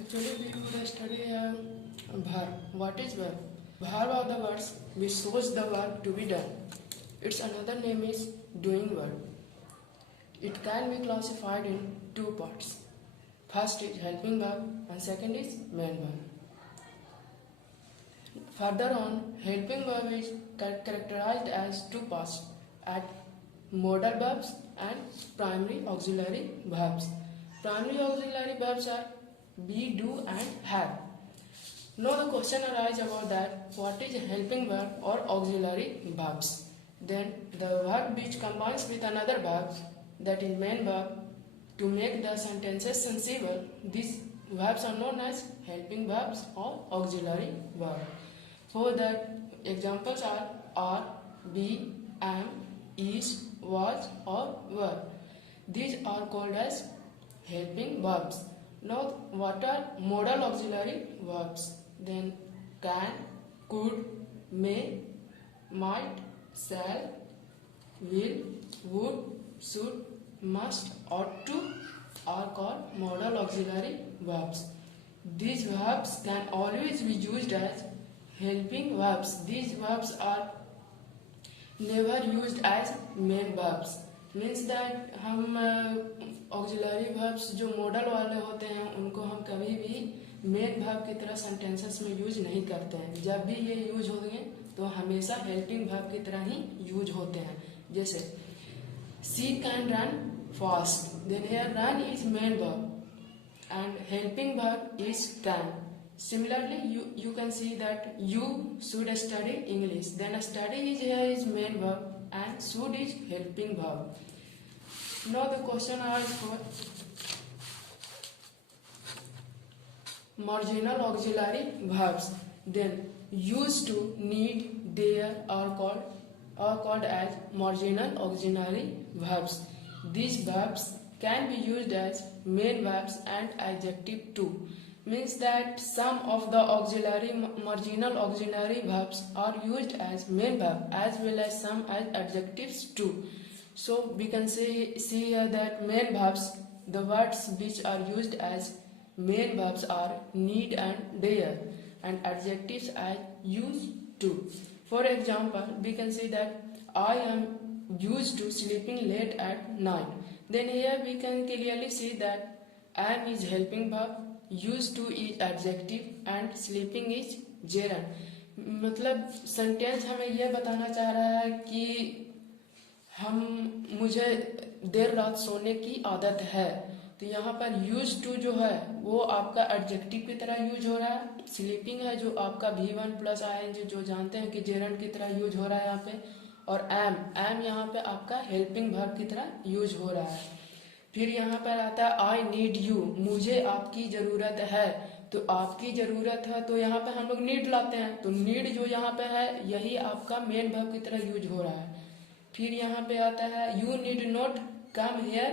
Actually, we would study verb. What is verb? Verb are the words which shows the work to be done. Its another name is doing verb. It can be classified in two parts. First is helping verb and second is main verb. Further on, helping verb is characterized as two parts at modal verbs and primary auxiliary verbs. Primary auxiliary verbs are be, do and have. Now the question arises about that what is a helping verb or auxiliary verbs. Then the verb which combines with another verb, that is main verb, to make the sentences sensible. These verbs are known as helping verbs or auxiliary verb. For that, examples are, be, am, is, was or were. These are called as helping verbs. Now, what are modal auxiliary verbs? Then can, could, may, might, shall, will, would, should, must, ought to are called modal auxiliary verbs. These verbs can always be used as helping verbs. These verbs are never used as main verbs. Means that हम auxiliary verbs जो model वाले होते हैं उनको हम कभी भी main verb की तरह सेंटेंसेस में यूज नहीं करते हैं. जब भी ये यूज होंगे तो हमेशा हेल्पिंग वर्ब की तरह ही यूज होते हैं. जैसे she can run fast, then here run is main verb and helping verb is can. Similarly, you can see that you should study English. Then study is here is main verb and should is helping verb. Now the question is for marginal auxiliary verbs. Then used to, need, there are called as marginal auxiliary verbs. These verbs can be used as main verbs and adjective too. Means that some of the marginal auxiliary verbs are used as main verb as well as some as adjectives too. So we can see here that main verbs, the words which are used as main verbs are need and dare, and adjectives are used to. For example, we can say that I am used to sleeping late at night. Then here we can clearly see that am is helping verb, used to is adjective and sleeping is gerund. मतलब sentence हमें यह बताना चाह रहा है कि मुझे देर रात सोने की आदत है. तो यहाँ पर यूज टू जो है वो आपका एडजेक्टिव की तरह यूज हो रहा है. स्लीपिंग है जो आपका V1 प्लस ING जो जानते हैं कि जेरंड की तरह यूज हो रहा है यहाँ पे. और एम यहाँ पे आपका हेल्पिंग वर्ब की तरह यूज हो रहा है. फिर यहाँ पर आता है आई नीड यू, मुझे आपकी ज़रूरत है. तो आपकी ज़रूरत है तो यहाँ पे हम लोग नीड लाते हैं. तो नीड जो यहाँ पे है यही आपका मेन वर्ब की तरह यूज हो रहा है. फिर यहाँ पे आता है you need not come here.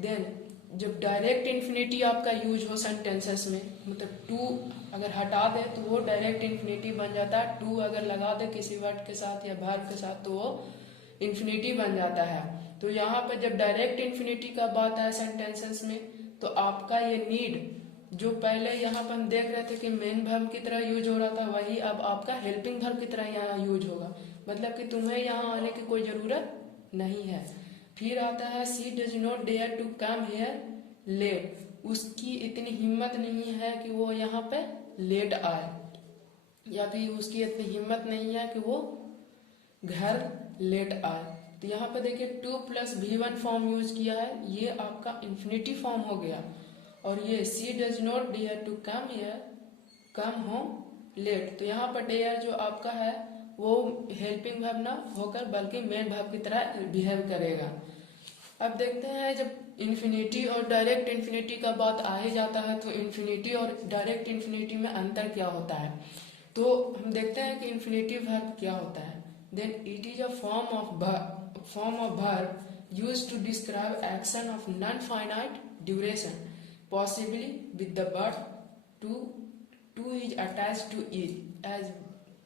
Then जब डायरेक्ट इन्फिनिटी आपका यूज हो सेंटेंसेस में, मतलब टू अगर हटा दे तो वो डायरेक्ट इन्फिनिटी बन जाता है. टू अगर लगा दे किसी वर्ड के साथ या वर्ब के साथ तो वो इन्फिनिटी बन जाता है. तो यहाँ पर जब डायरेक्ट इन्फिनिटी का बात है सेंटेंसेस में तो आपका ये नीड जो पहले यहाँ पर हम देख रहे थे कि मेन वर्ब की तरह यूज हो रहा था वही अब आपका हेल्पिंग वर्ब की तरह यहाँ यूज होगा. मतलब कि तुम्हें यहाँ आने की कोई ज़रूरत नहीं है. फिर आता है she does not dare to come here late. उसकी इतनी हिम्मत नहीं है कि वो यहाँ पे लेट आए, या फिर उसकी इतनी हिम्मत नहीं है कि वो घर लेट आए. तो यहाँ पे देखिए 2 + V1 फॉर्म यूज किया है, ये आपका इन्फिनिटी फॉर्म हो गया. और ये she does not dare to come here come home late. तो यहाँ पर डेयर जो आपका है वो हेल्पिंग वर्ब ना होकर बल्कि मेन वर्ब की तरह बिहेव करेगा. अब देखते हैं जब इन्फिनिटी और डायरेक्ट इन्फिनिटी का बात आ ही जाता है तो इन्फिनिटी और डायरेक्ट इन्फिनिटी में अंतर क्या होता है. तो हम देखते हैं कि इन्फिनेटिव वर्ब क्या होता है. Then it is a form of verb used to describe action of non-finite duration, possibly with the verb to is attached to it, as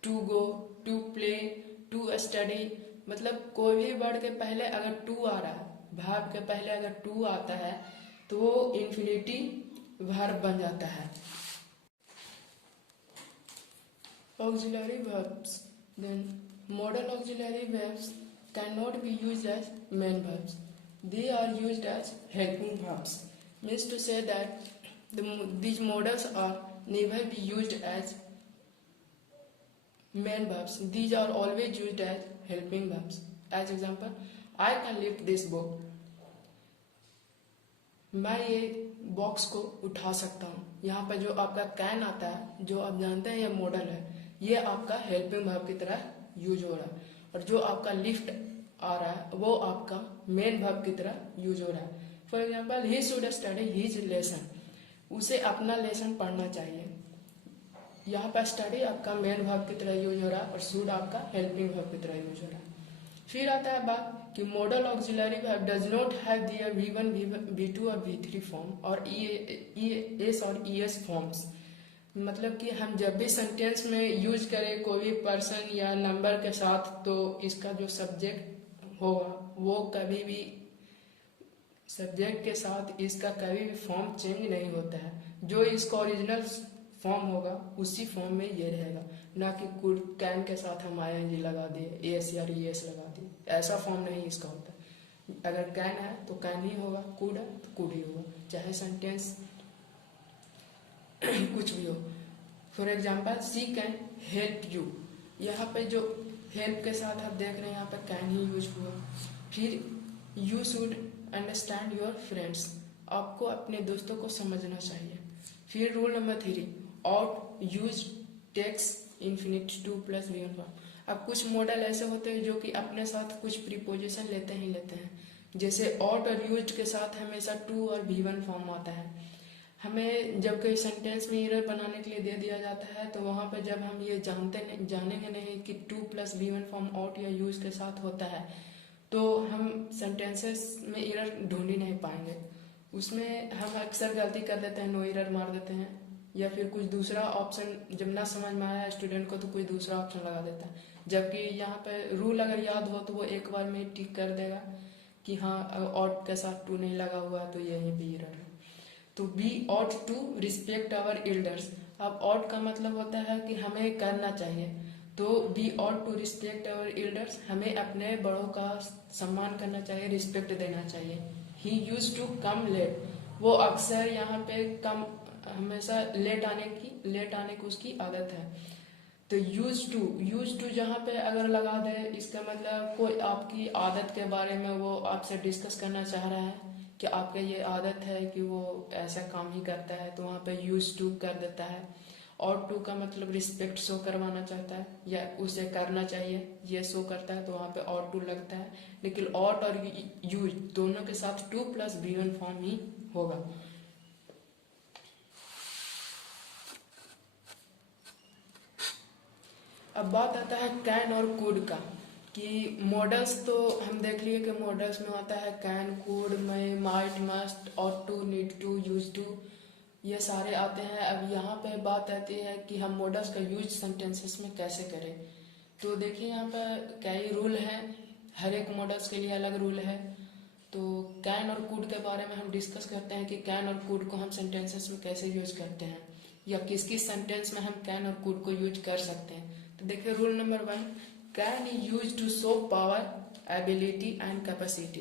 to go, to play, to study. मतलब कोई भी word के पहले अगर to आ रहा है, verb के पहले अगर टू आता है तो वो इन्फिनेटिव वर्ब बन जाता है. Auxiliary verbs. Then modal auxiliary verbs cannot be used as main verbs. They are used as helping verbs. Means to say that these modals are never be used as main verbs. These are always used as helping verbs. As example, I can lift this book. मैं ये box को उठा सकता हूँ. यहाँ पर जो आपका कैन आता है, जो आप जानते हैं ये मॉडल है, ये आपका हेल्पिंग वर्ब की तरह यूज हो रहा है. और जो आपका लिफ्ट आ रहा है वो आपका मेन वर्ब की तरह यूज हो रहा है. For example, he should study his lesson. उसे अपना लेसन पढ़ना चाहिए. यहाँ पर स्टडी आपका मेन वर्ब की तरह यूज हो रहा है और शुड आपका हेल्पिंग वर्ब की तरह यूज हो रहा है. फिर आता है बात कि modal auxiliary verb does not have their V1, V2 और V3 फॉर्म और ES और ES फॉर्म्स. मतलब कि हम जब भी सेंटेंस में यूज करें कोई भी पर्सन या नंबर के साथ, तो इसका जो सब्जेक्ट होगा वो कभी भी सब्जेक्ट के साथ इसका कभी भी फॉर्म चेंज नहीं होता है. जो इसका ओरिजिनल फॉर्म होगा उसी फॉर्म में ये रहेगा, ना कि कुड कैन के साथ हम ING लगा दिए, AS या ES लगा दिए. ऐसा फॉर्म नहीं इसका होता. अगर कैन है तो कैन ही होगा, कुड है तो कुड ही होगा, चाहे सेंटेंस कुछ भी हो. For example, she can help you. यहाँ पे जो हेल्प के साथ आप देख रहे हैं यहाँ पे कैन ही यूज हुआ. फिर you should understand your friends. आपको अपने दोस्तों को समझना चाहिए. फिर rule number 3, out use takes infinite to plus V1 form. अब कुछ मॉडल ऐसे होते हैं जो कि अपने साथ कुछ प्रीपोजिशन लेते हैं. जैसे ऑट और यूज के साथ हमेशा टू और V1 फॉर्म आता है. हमें जब कोई सेंटेंस में एरर बनाने के लिए दे दिया जाता है तो वहाँ पर जब हम ये जानेंगे नहीं कि to plus V1 form ought या यूज के साथ होता है, तो हम सेंटेंसेस में एरर ढूंढ ही नहीं पाएंगे. उसमें हम अक्सर गलती कर देते हैं, नो एरर मार देते हैं, या फिर कुछ दूसरा ऑप्शन जब ना समझ में आया स्टूडेंट को तो कोई दूसरा ऑप्शन लगा देता है. जबकि यहाँ पे रूल अगर याद हो तो वो एक बार में टिक कर देगा कि हाँ ऑट के साथ टू नहीं लगा हुआ है तो यहीं पे एरर है. तो we ought to respect our elders. अब ऑट का मतलब होता है कि हमें करना चाहिए, तो we ought to respect our elders. हमें अपने बड़ों का सम्मान करना चाहिए, रिस्पेक्ट देना चाहिए. ही यूज टू कम लेट. वो अक्सर यहाँ पे कम हमेशा लेट आने की उसकी आदत है. तो यूज टू जहाँ पे अगर लगा दे, इसका मतलब कोई आपकी आदत के बारे में वो आपसे डिस्कस करना चाह रहा है कि आपका ये आदत है कि वो ऐसा काम ही करता है, तो वहाँ पे यूज टू कर देता है. और टू का मतलब रिस्पेक्ट शो करवाना चाहता है या उसे करना चाहिए ये शो करता है, तो वहाँ पे और टू लगता है. लेकिन ऑट और यूज दोनों के साथ टू प्लस V1 फॉर्म ही होगा. अब बात आता है कैन और कुड का, कि मॉडल्स तो हम देख लिए कि मॉडल्स में आता है can, could, may, might, must, ought to, need to, used to, ये सारे आते हैं. अब यहाँ पे बात आती है कि हम मॉडल्स का यूज सेंटेंसेस में कैसे करें. तो देखिए यहाँ पर कई रूल हैं, हर एक मॉडल्स के लिए अलग रूल है. तो कैन और कुड के बारे में हम डिस्कस करते हैं कि कैन और कुड को हम सेंटेंसेस में कैसे यूज करते हैं, या किस किस सेंटेंस में हम कैन और कुड को यूज कर सकते हैं. तो देखिए rule number 1, can is use to show power, ability and capacity.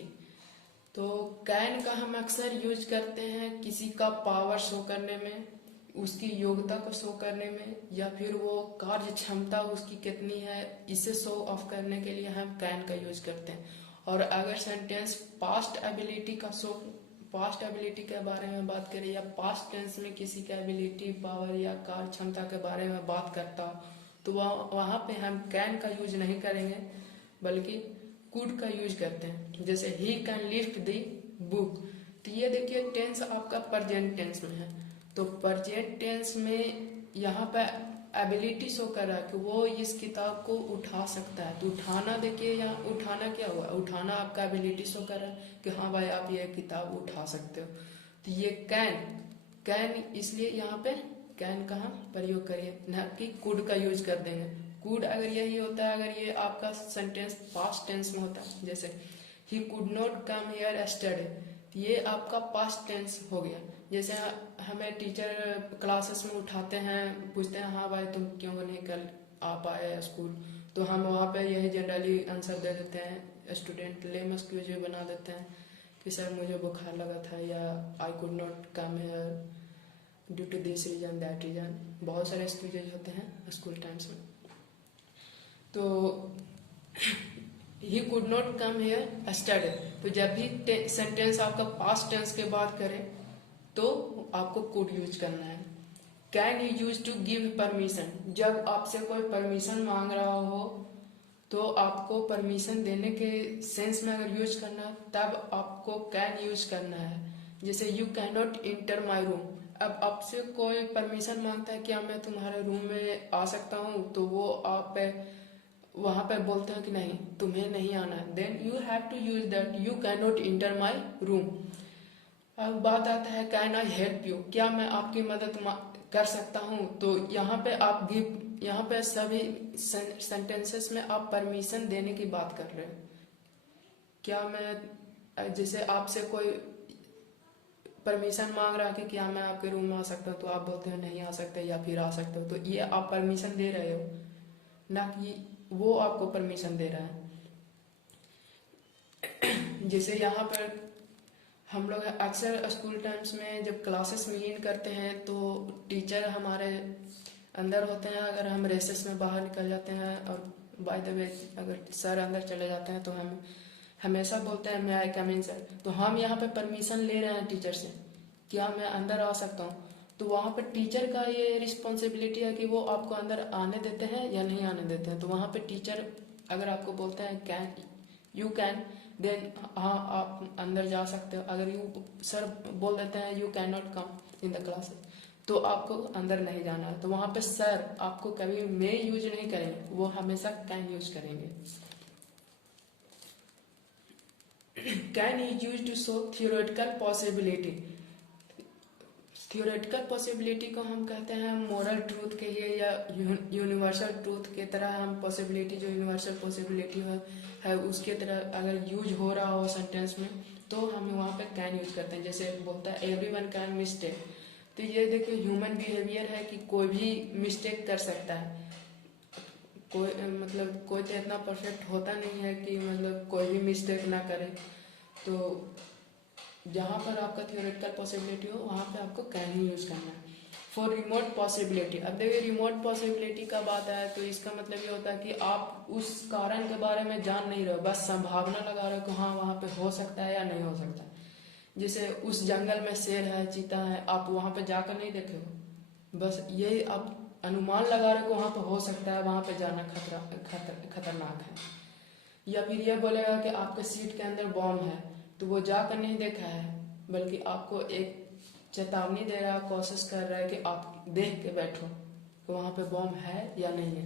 तो कैन का हम अक्सर यूज करते हैं किसी का पावर शो करने में, उसकी योग्यता को शो करने में, या फिर वो कार्य क्षमता उसकी कितनी है इसे शो ऑफ करने के लिए हम कैन का यूज करते हैं. और अगर सेंटेंस पास्ट एबिलिटी के बारे में बात करें या पास्ट टेंस में किसी का एबिलिटी, पावर या कार्य क्षमता के बारे में बात करता हो, तो वहाँ पे हम कैन का यूज नहीं करेंगे बल्कि कुड का यूज करते हैं. जैसे he can lift the book. तो ये देखिए टेंस आपका प्रेजेंट टेंस में है. तो प्रेजेंट टेंस में यहाँ पे एबिलिटी शो कर रहा है कि वो इस किताब को उठा सकता है। तो उठाना, देखिए यहाँ उठाना क्या हुआ, उठाना आपका एबिलिटी शो कर रहा है कि हाँ भाई आप ये किताब उठा सकते हो। तो ये कैन इसलिए यहाँ पे कैन का हम प्रयोग करिए, न कि कुड का यूज कर देंगे। कुड अगर यही होता है, अगर ये आपका सेंटेंस पास्ट टेंस में होता है, जैसे ही could not come here yesterday, ये आपका पास्ट टेंस हो गया। जैसे हमें टीचर क्लासेस में उठाते हैं, पूछते हैं हाँ भाई तुम क्यों नहीं कल आ पाए स्कूल, तो हम वहाँ पे यही जनरली आंसर दे देते हैं, स्टूडेंट लेम एक्सक्यूज बना देते हैं कि सर मुझे बुखार लगा था, या I could not come here due to this reason that reason. बहुत सारे एक्सक्यूजेज होते हैं स्कूल टाइम्स में। तो he could not come here yesterday, तो जब भी सेंटेंस आपका पास्ट टेंस के बाद करे तो आपको कुड यूज करना है। Can you use to give permission, जब आपसे कोई परमिशन मांग रहा हो तो आपको परमिशन देने के सेंस में अगर यूज करना है तब आपको कैन यूज करना है। जैसे you can not enter my room, अब आपसे कोई परमिशन मांगता है क्या मैं तुम्हारे रूम में आ सकता हूँ, तो वो आप वहां पे बोलते हैं कि नहीं तुम्हें नहीं आना है, then you have to use that you can not enter my room. अब बात आता है कैन आई हेल्प यू, क्या मैं आपकी मदद कर सकता हूँ, तो यहाँ पे आप गिव, यहाँ पे सभी सेंटेंसेस में आप परमिशन देने की बात कर रहे हैं। क्या मैं, जैसे आपसे कोई परमिशन मांग रहा है कि क्या मैं आपके रूम में आ सकता हूँ, तो आप बोलते हैं नहीं आ सकते या फिर आ सकते हो, तो ये आप परमिशन दे रहे हो, ना कि वो आपको परमिशन दे रहा है। जैसे यहाँ पर हम लोग अक्सर स्कूल टाइम्स में जब क्लासेस में इन करते हैं तो टीचर हमारे अंदर होते हैं, अगर हम रेसेस में बाहर निकल जाते हैं और बाय द वे अगर सर अंदर चले जाते हैं तो हम हमेशा बोलते हैं मैं आई कम इन सर, तो हम यहाँ पे परमिशन ले रहे हैं टीचर से, क्या मैं अंदर आ सकता हूँ, तो वहाँ पर टीचर का ये रिस्पॉन्सिबिलिटी है कि वो आपको अंदर आने देते हैं या नहीं आने देते हैं। तो वहाँ पे टीचर अगर आपको बोलते हैं कैन यू कैन, देन हाँ आप अंदर जा सकते हो। अगर यू सर बोल देते हैं you can not come in the class, तो आपको अंदर नहीं जाना है। तो वहाँ पे सर आपको कभी मे यूज नहीं करेंगे, वो हमेशा कैन यूज करेंगे। Can is use to show theoretical possibility, theoretical possibility को हम कहते हैं मोरल ट्रूथ के लिए या यूनिवर्सल ट्रूथ के तरह, हम पॉसिबिलिटी जो यूनिवर्सल पॉसिबिलिटी है उसके तरह अगर यूज हो रहा हो सेंटेंस में तो हम वहाँ पे कैन यूज करते हैं। जैसे बोलता है एवरीवन कैन मिस्टेक, तो ये देखिए ह्यूमन बिहेवियर है कि कोई भी मिस्टेक कर सकता है, कोई मतलब कोई तो इतना परफेक्ट होता नहीं है कि मतलब कोई भी मिस्टेक ना करे। तो जहाँ पर आपका थियोरेटिकल पॉसिबिलिटी हो वहाँ पे आपको कैन ही यूज करना है। फॉर रिमोट पॉसिबिलिटी, अब देखिए रिमोट पॉसिबिलिटी का बात है तो इसका मतलब ये होता है कि आप उस कारण के बारे में जान नहीं रहे हो, बस संभावना लगा रहे हो कि हाँ वहाँ पे हो सकता है या नहीं हो सकता है। जैसे उस जंगल में शेर है, चीता है, आप वहाँ पे जाकर नहीं देखे हो, बस ये आप अनुमान लगा रहे हो कि वहाँ पे हो सकता है, वहाँ पे जाना खतरनाक है। या फिर यह बोलेगा कि आपके सीट के अंदर बॉम्ब है, तो वो जाकर नहीं देखा है बल्कि आपको एक चेतावनी दे रहा है, कोशिश कर रहा है कि आप देख के बैठो कि वहाँ पे बॉम्ब है या नहीं है।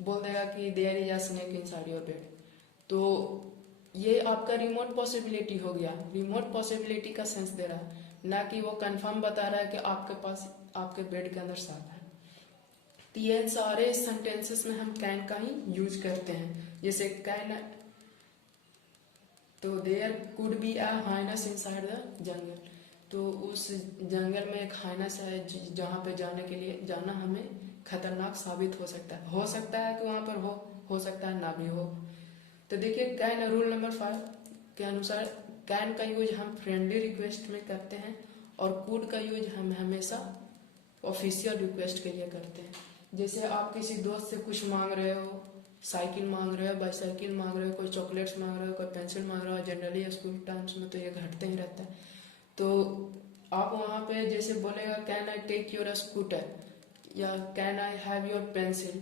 बोल देगा कि there is a snake inside your bed, तो ये आपका रिमोट पॉसिबिलिटी हो गया। रिमोट पॉसिबिलिटी का सेंस दे रहा है, ना कि वो कंफर्म बता रहा है कि आपके पास आपके बेड के अंदर सांप है। तो ये सारे सेंटेंसेस में हम कैन का ही यूज करते हैं। जैसे कैन, तो there could be a hyenas inside the jungle, तो उस जंगल में एक हाइनस है जहाँ पे जाने के लिए जाना हमें खतरनाक साबित हो सकता है कि वहाँ पर हो सकता है ना भी हो। तो देखिए कैन रूल नंबर 5 के अनुसार कैन का यूज हम फ्रेंडली रिक्वेस्ट में करते हैं और कुड का यूज हम हमेशा ऑफिशियल रिक्वेस्ट के लिए करते हैं। जैसे आप किसी दोस्त से कुछ मांग रहे हो, साइकिल मांग रहे हो, बाईसाइकिल मांग रहे हो, कोई चॉकलेट्स मांग रहे हो, कोई पेंसिल मांग रहे हो, जनरली स्कूल टाइम्स में तो ये घटते ही रहता है। तो आप वहाँ पे जैसे बोलेगा can I take your scooter या can I have your pencil,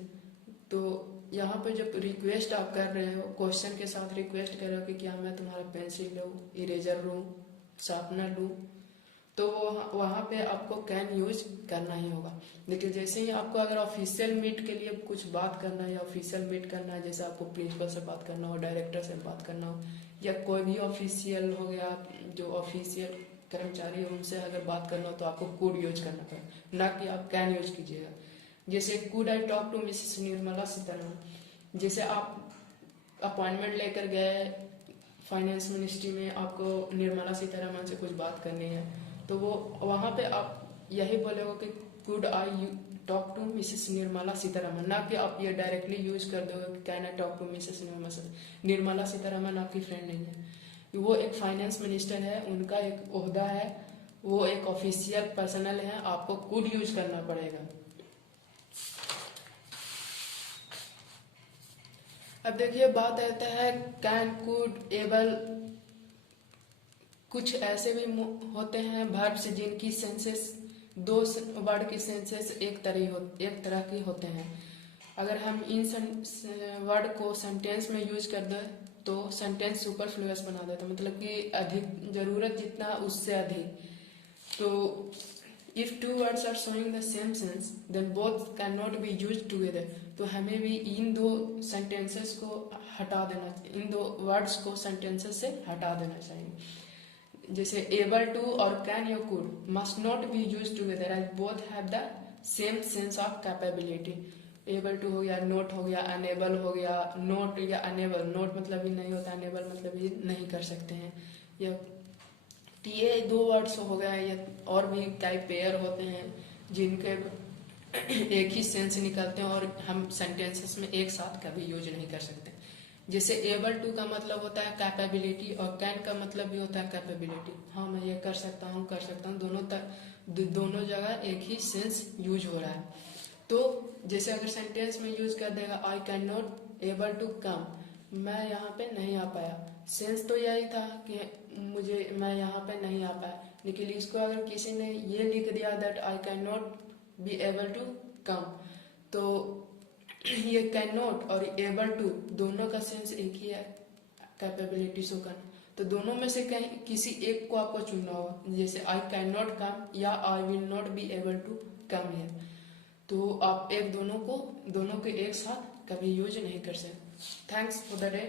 तो यहाँ पे जब रिक्वेस्ट आप कर रहे हो, क्वेश्चन के साथ रिक्वेस्ट कर रहे हो कि क्या मैं तुम्हारा पेंसिल लूँ, इरेजर लूँ, शार्पनर लूँ, तो वहाँ पे आपको कैन यूज करना ही होगा। लेकिन जैसे ही आपको अगर ऑफिशियल मीट के लिए कुछ बात करना है या ऑफिशियल मीट करना है, जैसे आपको प्रिंसिपल से बात करना हो, डायरेक्टर से बात करना हो, या कोई भी ऑफिशियल हो गया, जो ऑफिशियल कर्मचारी हो उनसे अगर बात करना हो, तो आपको कुड यूज करना पड़ेगा, ना कि आप कैन यूज कीजिएगा। जैसे could I talk to Mrs Nirmala Sitharaman, जैसे आप अपॉइंटमेंट लेकर गए फाइनेंस मिनिस्ट्री में, आपको निर्मला सीतारमण से कुछ बात करनी है, तो वो वहाँ पे आप यही बोलोगे कि could I talk to Mrs Nirmala Sitharaman, ना कि आप ये डायरेक्टली यूज कर दोगे can I talk to Mrs Nirmala Sitharaman आपकी फ्रेंड नहीं है। वो एक फाइनेंस मिनिस्टर है, उनका एक ओहदा है, वो एक ऑफिशियल पर्सनल है, आपको कुड यूज करना पड़ेगा। अब देखिए बात आता है कैन, कुड, एबल। कुछ ऐसे भी होते हैं वर्ब्स जिनकी सेंसेस दो वर्ड की सेंसेस एक तरह के होते हैं। अगर हम इन वर्ड को सेंटेंस में यूज कर दें तो सेंटेंस सुपरफ्लुअस बना देता है, मतलब कि अधिक, जरूरत जितना उससे अधिक। तो if two words are showing the same sense then both can not be use together. तो हमें भी इन दो सेंटेंसेस को हटा देना, इन दो वर्ड्स को सेंटेंसेस से हटा देना चाहिए। जैसे एबल टू और कैन या could must not be use together as both have the same sense of capability. Able to हो गया, नोट हो गया, अनेबल हो गया, नोट या अनेबल, नोट मतलब ही नहीं होता, अनेबल मतलब ही नहीं कर सकते हैं। या ये दो वर्ड्स हो गए, या और भी कई पेयर होते हैं जिनके एक ही सेंस निकलते हैं और हम सेंटेंसेस में एक साथ कभी यूज नहीं कर सकते। जैसे एबल टू का मतलब होता है कैपेबिलिटी और कैन का मतलब भी होता है कैपेबिलिटी। हाँ मैं ये कर सकता हूँ, दोनों जगह एक ही सेंस यूज हो रहा है। तो जैसे अगर सेंटेंस में यूज कर देगा I can not able to come, मैं यहाँ पे नहीं आ पाया, सेंस तो यही था कि मैं यहाँ पे नहीं आ पाया। लेकिन इसको अगर किसी ने ये लिख दिया that I can not be able to come, तो ये कैन नॉट और एबल टू दोनों का सेंस एक ही है, कैपेबिलिटी शो करना। तो दोनों में से कहीं किसी एक को आपको चुनना होगा, जैसे आई कैन नॉट कम या I will not be able to come है। तो आप दोनों के एक साथ कभी यूज नहीं कर सकते। Thanks for the day.